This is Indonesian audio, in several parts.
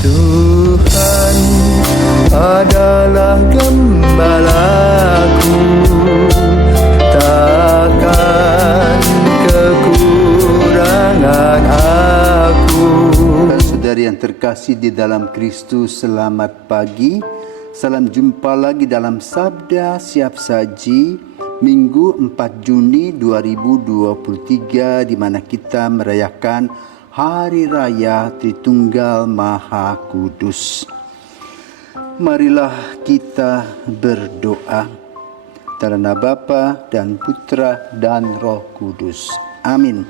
Tuhan adalah gembalaku, takkan kekurangan aku. Saudari yang terkasih di dalam Kristus, selamat pagi. Salam jumpa lagi dalam Sabda Siap Saji Minggu 4 Juni 2023, di mana kita merayakan Hari Raya Tritunggal Maha Kudus. Marilah kita berdoa. Dalam nama Bapa dan Putra dan Roh Kudus. Amin.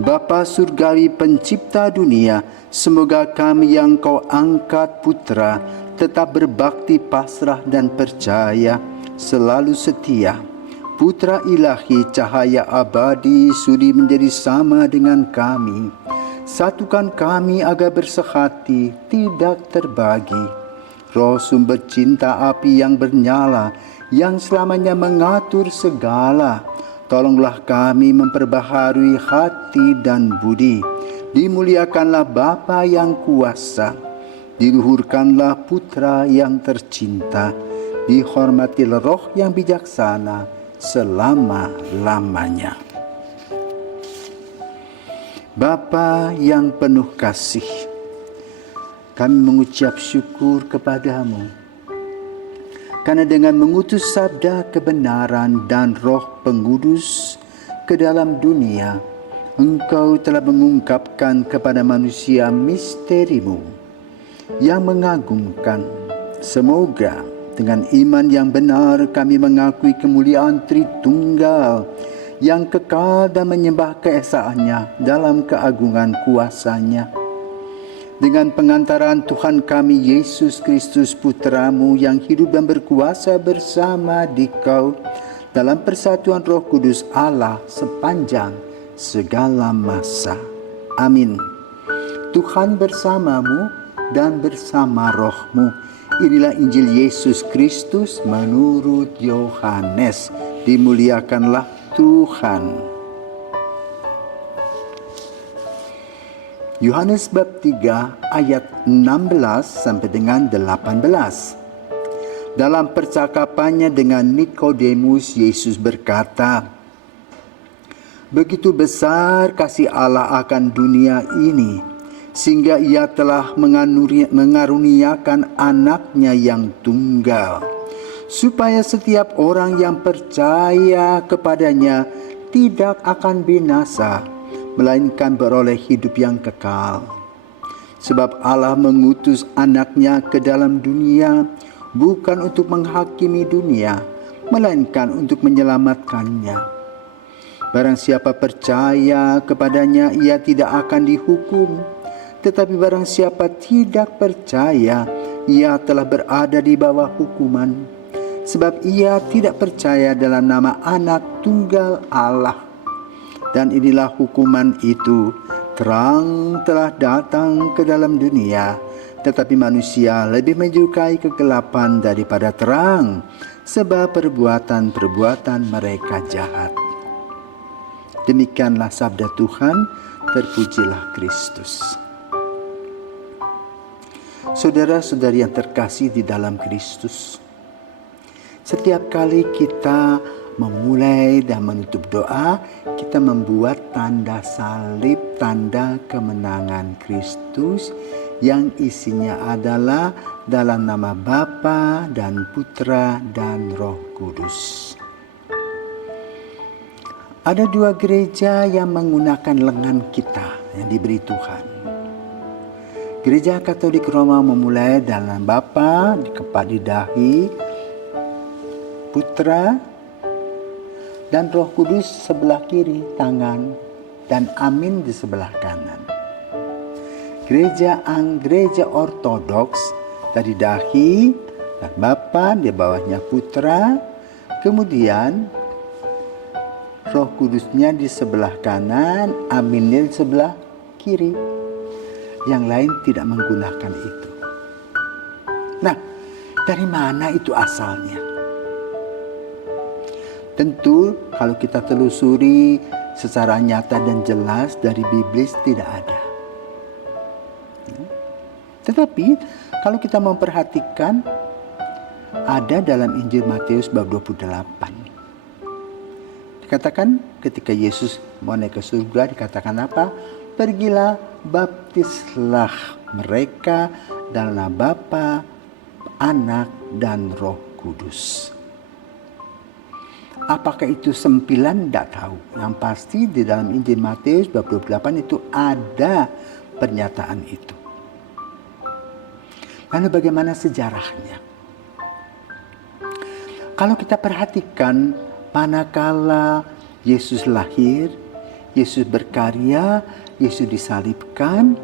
Bapa Surgawi Pencipta dunia, semoga kami yang Kau angkat putra tetap berbakti, pasrah dan percaya, selalu setia. Putra ilahi, cahaya abadi, sudi menjadi sama dengan kami. Satukan kami agar bersehati, tidak terbagi. Roh sumber cinta api yang bernyala, yang selamanya mengatur segala. Tolonglah kami memperbaharui hati dan budi. Dimuliakanlah Bapa yang kuasa. Diluhurkanlah Putra yang tercinta. Dihormatilah Roh yang bijaksana selama-lamanya. Bapa yang penuh kasih, kami mengucap syukur kepadamu, karena dengan mengutus sabda kebenaran dan Roh Pengudus ke dalam dunia, Engkau telah mengungkapkan kepada manusia misteri-Mu yang mengagumkan. Semoga dengan iman yang benar kami mengakui kemuliaan Tritunggal yang kekal dan menyembah keesaannya dalam keagungan kuasa-Nya. Dengan pengantaran Tuhan kami Yesus Kristus Putra-Mu yang hidup dan berkuasa bersama Dikau dalam persatuan Roh Kudus Allah sepanjang segala masa. Amin. Tuhan bersamamu dan bersama rohmu. Inilah Injil Yesus Kristus menurut Yohanes. Dimuliakanlah Tuhan. Yohanes bab 3 ayat 16 sampai dengan 18. Dalam percakapannya dengan Nikodemus, Yesus berkata, "Begitu besar kasih Allah akan dunia ini, sehingga Ia telah mengaruniakan anaknya yang tunggal, supaya setiap orang yang percaya kepadanya tidak akan binasa, melainkan beroleh hidup yang kekal. Sebab Allah mengutus anaknya ke dalam dunia, bukan untuk menghakimi dunia, melainkan untuk menyelamatkannya. Barang siapa percaya kepadanya, ia tidak akan dihukum. Tetapi barang siapa tidak percaya, ia telah berada di bawah hukuman, sebab ia tidak percaya dalam nama Anak Tunggal Allah. Dan inilah hukuman itu, terang telah datang ke dalam dunia, tetapi manusia lebih menyukai kegelapan daripada terang, sebab perbuatan-perbuatan mereka jahat." Demikianlah sabda Tuhan. Terpujilah Kristus. Saudara-saudari yang terkasih di dalam Kristus, setiap kali kita memulai dan menutup doa, kita membuat tanda salib, tanda kemenangan Kristus, yang isinya adalah dalam nama Bapa dan Putra dan Roh Kudus. Ada dua gereja yang menggunakan lengan kita yang diberi Tuhan. Gereja Katolik Roma memulai dalam Bapa di dahi, Putra dan Roh Kudus sebelah kiri tangan, dan Amin di sebelah kanan. Gereja Ortodoks dari dahi dan Bapa, di bawahnya Putra, kemudian Roh Kudusnya di sebelah kanan, Aminnya di sebelah kiri. Yang lain tidak menggunakan itu. Nah, dari mana itu asalnya? Tentu kalau kita telusuri secara nyata dan jelas dari biblis tidak ada. Tetapi kalau kita memperhatikan, ada dalam Injil Matius bab 28. Dikatakan ketika Yesus mau naik ke surga, dikatakan apa? Pergilah, baptislah mereka dalam nama Bapa, Anak, dan Roh Kudus. Apakah itu sempilan? Tidak tahu. Yang pasti di dalam Injil Matius bab 28 itu ada pernyataan itu. Lalu bagaimana sejarahnya? Kalau kita perhatikan, manakala Yesus lahir, Yesus berkarya, Yesus disalibkan,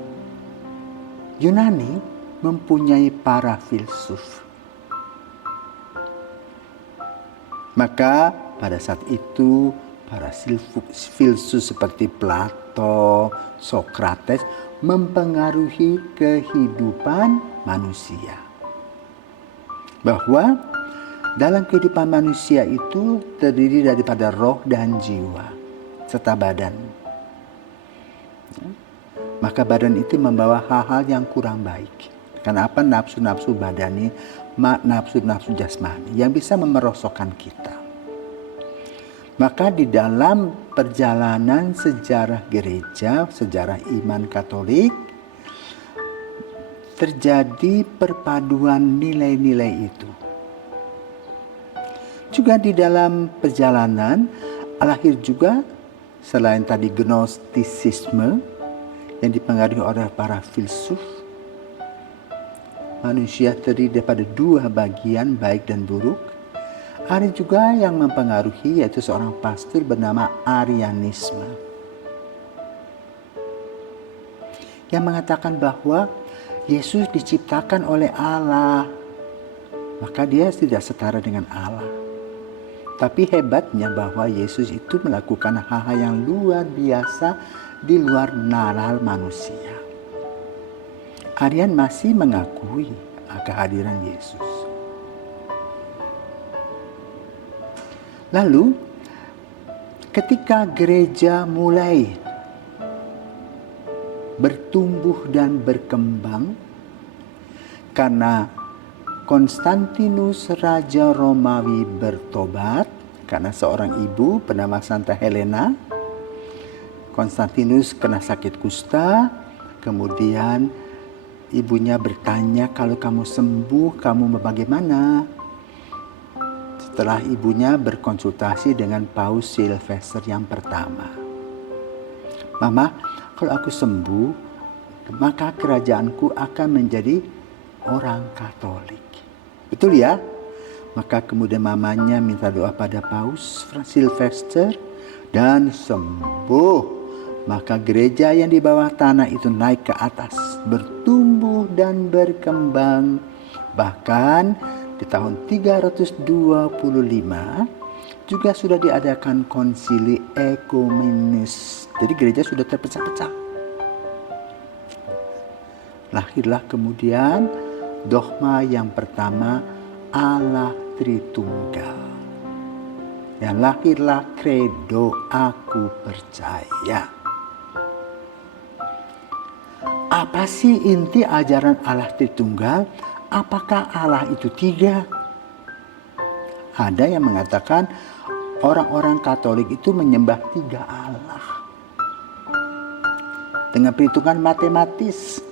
Yunani mempunyai para filsuf. Maka pada saat itu para filsuf seperti Plato, Sokrates mempengaruhi kehidupan manusia. Bahwa dalam kehidupan manusia itu terdiri daripada roh dan jiwa serta badan. Maka badan itu membawa hal-hal yang kurang baik. Kenapa? Nafsu-nafsu badani, nafsu-nafsu jasmani yang bisa memerosokkan kita. Maka di dalam perjalanan sejarah gereja, sejarah iman Katolik, terjadi perpaduan nilai-nilai itu. Juga di dalam perjalanan lahir juga selain tadi gnostisisme yang dipengaruhi oleh para filsuf, manusia terdiri daripada dua bagian, baik dan buruk. Ada juga yang mempengaruhi, yaitu seorang pastor bernama Arianisme, yang mengatakan bahwa Yesus diciptakan oleh Allah, maka dia tidak setara dengan Allah. Tapi hebatnya bahwa Yesus itu melakukan hal-hal yang luar biasa di luar nalar manusia. Arian masih mengakui kehadiran Yesus. Lalu ketika gereja mulai bertumbuh dan berkembang, karena Konstantinus Raja Romawi bertobat karena seorang ibu bernama Santa Helena. Konstantinus kena sakit kusta, kemudian ibunya bertanya, kalau kamu sembuh, kamu bagaimana? Setelah ibunya berkonsultasi dengan Paus Silvester yang pertama. Mama, kalau aku sembuh, maka kerajaanku akan menjadi orang Katolik. Betul ya? Maka kemudian mamanya minta doa pada Paus Silvester dan sembuh. Maka gereja yang di bawah tanah itu naik ke atas, bertumbuh dan berkembang. Bahkan di tahun 325 juga sudah diadakan konsili ekumenis. Jadi gereja sudah terpecah-pecah. Lahirlah kemudian dogma yang pertama, Allah Tritunggal. Dan lahirlah kredo aku percaya. Apa sih inti ajaran Allah Tritunggal? Apakah Allah itu tiga? Ada yang mengatakan orang-orang Katolik itu menyembah tiga Allah dengan perhitungan matematis.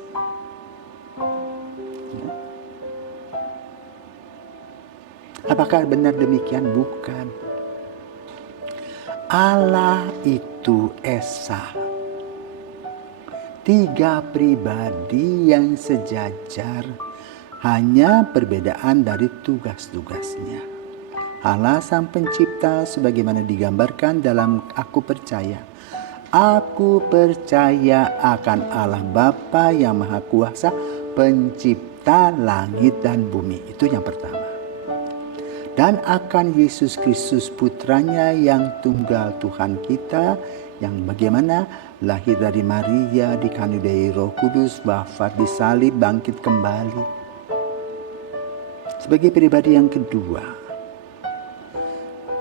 Apakah benar demikian? Bukan. Allah itu esa. Tiga pribadi yang sejajar, hanya perbedaan dari tugas-tugasnya. Allah Sang Pencipta sebagaimana digambarkan dalam Aku Percaya. Aku percaya akan Allah Bapa yang Maha Kuasa, pencipta langit dan bumi. Itu yang pertama. Dan akan Yesus Kristus putranya yang tunggal Tuhan kita, yang bagaimana lahir dari Maria, dikandung Roh Kudus, wafat, disalib, bangkit kembali. Sebagai pribadi yang kedua.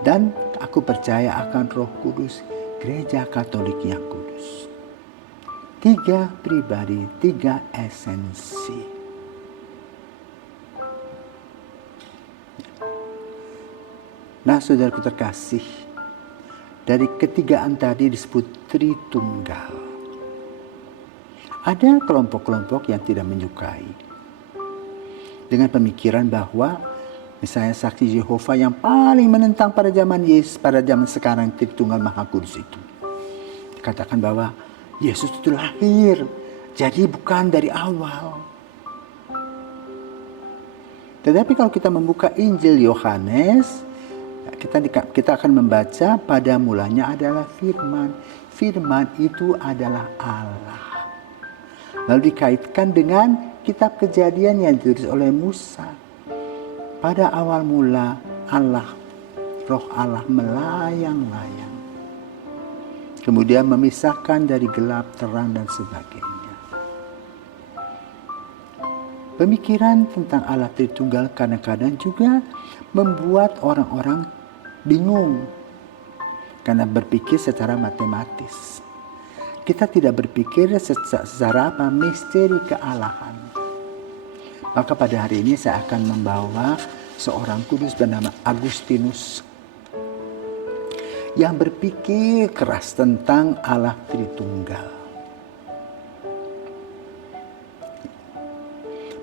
Dan aku percaya akan Roh Kudus, Gereja Katolik yang kudus. Tiga pribadi, tiga esensi. Nah, saudaraku terkasih, dari ketigaan tadi disebut Tritunggal. Ada kelompok-kelompok yang tidak menyukai dengan pemikiran bahwa misalnya saksi Yehova yang paling menentang pada zaman Yesus, pada zaman sekarang Tritunggal Maha Kudus itu. Dikatakan bahwa Yesus itu lahir, jadi bukan dari awal. Tetapi kalau kita membuka Injil Yohanes, kita akan membaca pada mulanya adalah firman. Firman itu adalah Allah. Lalu dikaitkan dengan kitab Kejadian yang ditulis oleh Musa. Pada awal mula Allah, roh Allah melayang-layang. Kemudian memisahkan dari gelap, terang dan sebagainya. Pemikiran tentang Allah Tritunggal kadang-kadang juga membuat orang-orang bingung karena berpikir secara matematis. Kita tidak berpikir secara misteri kealahan. Maka pada hari ini saya akan membawa seorang kudus bernama Agustinus yang berpikir keras tentang Allah Tritunggal.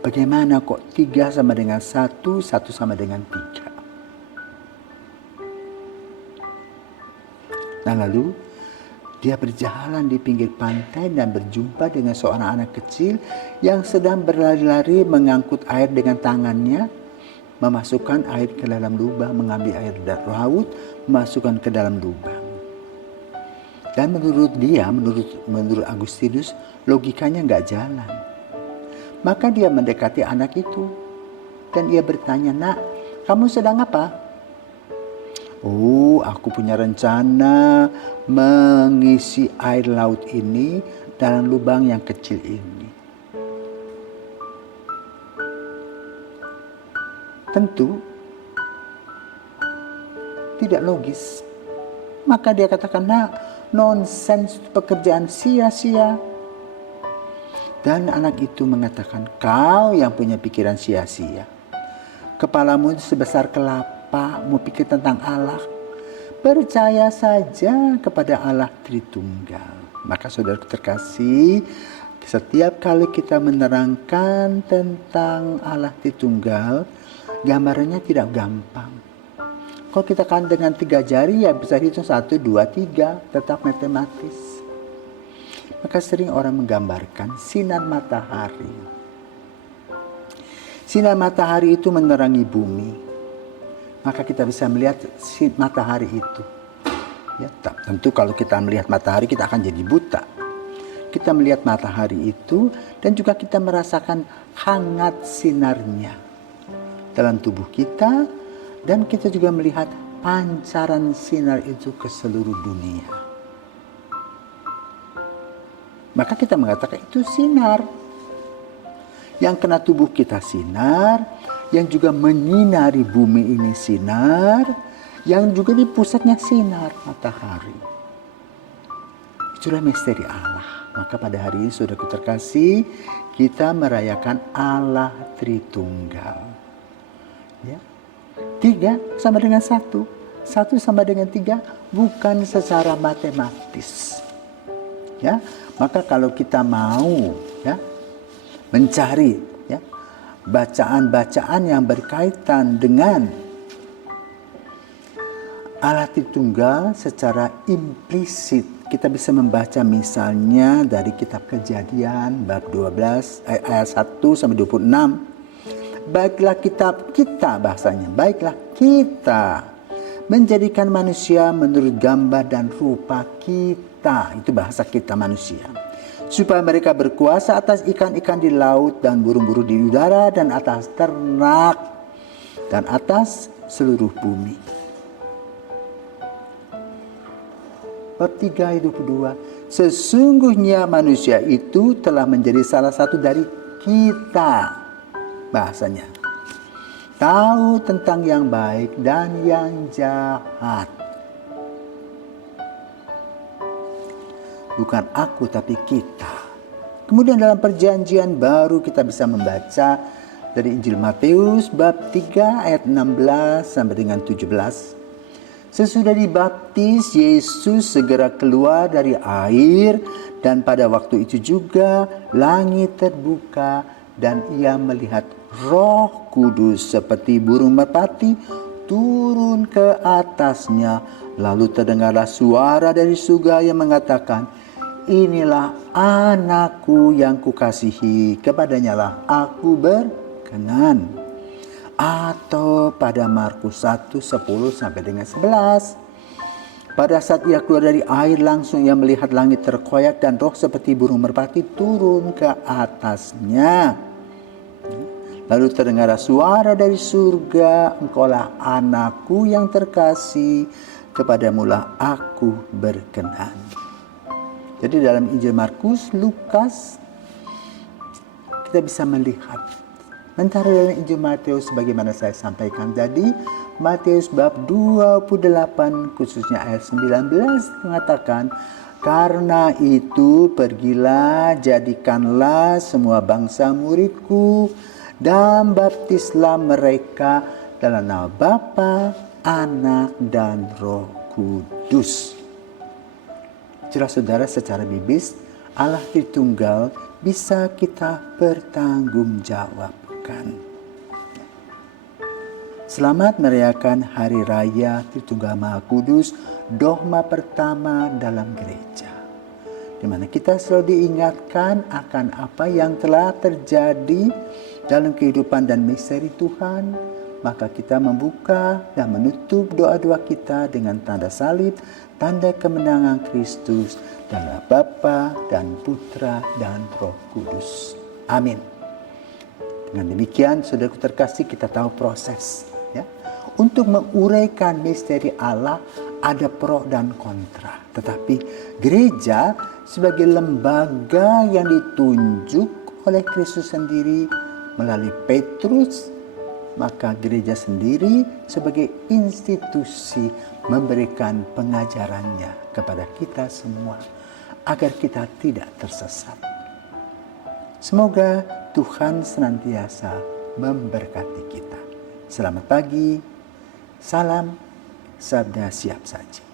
Bagaimana kok 3 sama dengan 1, 1 sama dengan 3? Nah, lalu dia berjalan di pinggir pantai dan berjumpa dengan seorang anak kecil yang sedang berlari-lari mengangkut air dengan tangannya, memasukkan air ke dalam lubang, mengambil air dari laut, memasukkan ke dalam lubang. Dan menurut dia, menurut Agustinus, logikanya nggak jalan. Maka dia mendekati anak itu dan ia bertanya, "Nak, kamu sedang apa?" "Oh, aku punya rencana mengisi air laut ini dalam lubang yang kecil ini." Tentu tidak logis. Maka dia katakan, "Nah, nonsens, pekerjaan sia-sia." Dan anak itu mengatakan, "Kau yang punya pikiran sia-sia. Kepalamu sebesar kelapa, mau pikir tentang Allah. Percaya saja kepada Allah Tritunggal." Maka saudara terkasih, setiap kali kita menerangkan tentang Allah Tritunggal, gambarannya tidak gampang. Kalau kita kan dengan 3 jari ya bisa hitung 1, 2, 3, tetap matematis. Maka sering orang menggambarkan sinar matahari. Sinar matahari itu menerangi bumi. Maka kita bisa melihat matahari itu. Ya, tentu kalau kita melihat matahari kita akan jadi buta. Kita melihat matahari itu dan juga kita merasakan hangat sinarnya dalam tubuh kita, dan kita juga melihat pancaran sinar itu ke seluruh dunia. Maka kita mengatakan itu sinar. Yang kena tubuh kita sinar, yang juga menyinari bumi ini sinar, yang juga di pusatnya sinar matahari. Itulah misteri Allah. Maka pada hari ini saudaraku terkasih, kita merayakan Allah Tritunggal. Ya. 3 sama dengan 1, 1 sama dengan 3, bukan secara matematis. Ya, maka kalau kita mau ya mencari ya bacaan-bacaan yang berkaitan dengan Allah Tritunggal secara implisit, kita bisa membaca misalnya dari kitab Kejadian bab 12 ayat 1 sampai 26. Baiklah kita bahasanya, baiklah kita menjadikan manusia menurut gambar dan rupa kita. Itu bahasa kita manusia. Supaya mereka berkuasa atas ikan-ikan di laut dan burung-burung di udara dan atas ternak dan atas seluruh bumi. Bab 3 ayat 22. Sesungguhnya manusia itu telah menjadi salah satu dari kita. Bahasanya. Tahu tentang yang baik dan yang jahat. Bukan aku tapi kita. Kemudian dalam perjanjian baru kita bisa membaca dari Injil Matius bab 3 ayat 16 sampai dengan 17. Sesudah dibaptis, Yesus segera keluar dari air dan pada waktu itu juga langit terbuka dan ia melihat Roh Kudus seperti burung merpati turun ke atasnya. Lalu terdengarlah suara dari surga yang mengatakan, "Inilah anakku yang kukasihi, kepadanya lah aku berkenan." Atau pada Markus 1, 10 sampai dengan 11. Pada saat ia keluar dari air, langsung ia melihat langit terkoyak dan roh seperti burung merpati turun ke atasnya. Lalu terdengar suara dari surga, "Engkaulah anakku yang terkasih, kepadamulah aku berkenan." Jadi dalam Injil Markus, Lukas, kita bisa melihat. Sementara dalam Injil Matius sebagaimana saya sampaikan tadi, Matius bab 28 khususnya ayat 19 mengatakan, "Karena itu pergilah, jadikanlah semua bangsa muridku dan baptislah mereka dalam nama Bapa, Anak dan Roh Kudus." Jelas saudara, secara biblis Allah Tritunggal bisa kita bertanggungjawabkan. Selamat merayakan Hari Raya Tritunggal Maha Kudus, dogma pertama dalam gereja, di mana kita selalu diingatkan akan apa yang telah terjadi dalam kehidupan dan misteri Tuhan. Maka kita membuka dan menutup doa-doa kita dengan tanda salib, tanda kemenangan Kristus dalam Bapa dan Putra dan Roh Kudus. Amin. Dengan demikian, saudaraku terkasih, kita tahu proses. Ya. Untuk menguraikan misteri Allah ada pro dan kontra. Tetapi gereja sebagai lembaga yang ditunjuk oleh Kristus sendiri melalui Petrus, maka gereja sendiri sebagai institusi memberikan pengajarannya kepada kita semua agar kita tidak tersesat. Semoga Tuhan senantiasa memberkati kita. Selamat pagi, salam Sabda Siap Saji.